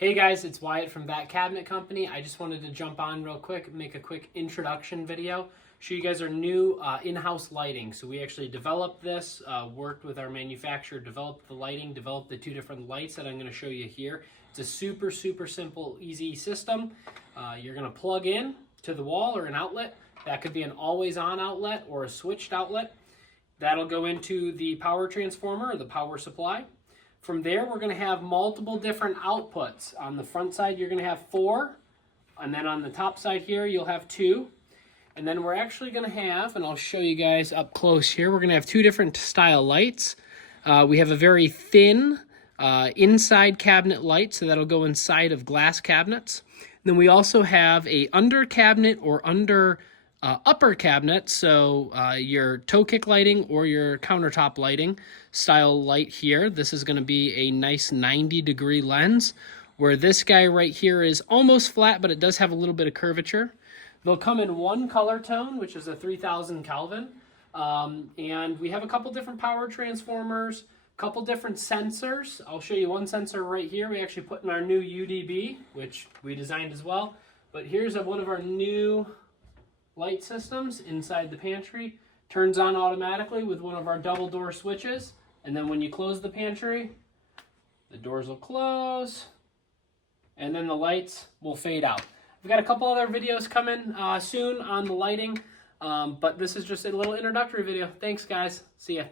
Hey guys, it's Wyatt from That Cabinet Company. I just wanted to jump on real quick, make a quick introduction video, show you guys our new in-house lighting. So we actually developed this, worked with our manufacturer, developed the lighting, developed the two different lights that I'm going to show you here. It's a super simple, easy system. You're going to plug in to the wall or an outlet. That could be an always-on outlet or a switched outlet. That'll go into the power transformer or the power supply. From there, we're going to have multiple different outputs. On the front side, you're going to have 4. And then on the top side here, you'll have 2. And then we're actually going to have, and I'll show you guys up close here, we're going to have 2 different style lights. We have a very thin inside cabinet light, so that'll go inside of glass cabinets. And then we also have a under cabinet or under upper cabinet, so your toe kick lighting or your countertop lighting style light here. This is going to be a nice 90-degree lens, where this guy right here is almost flat, but it does have a little bit of curvature. They'll come in one color tone, which is a 3000 Kelvin, and we have a couple different power transformers, a couple different sensors. I'll show you one sensor right here. We actually put in our new UDB, which we designed as well. But here's one of our new light systems inside the pantry. Turns on automatically with one of our double door switches, and then when you close the pantry, the doors will close and then the lights will fade out. We've got a couple other videos coming soon on the lighting, but this is just a little introductory video. Thanks guys, see ya.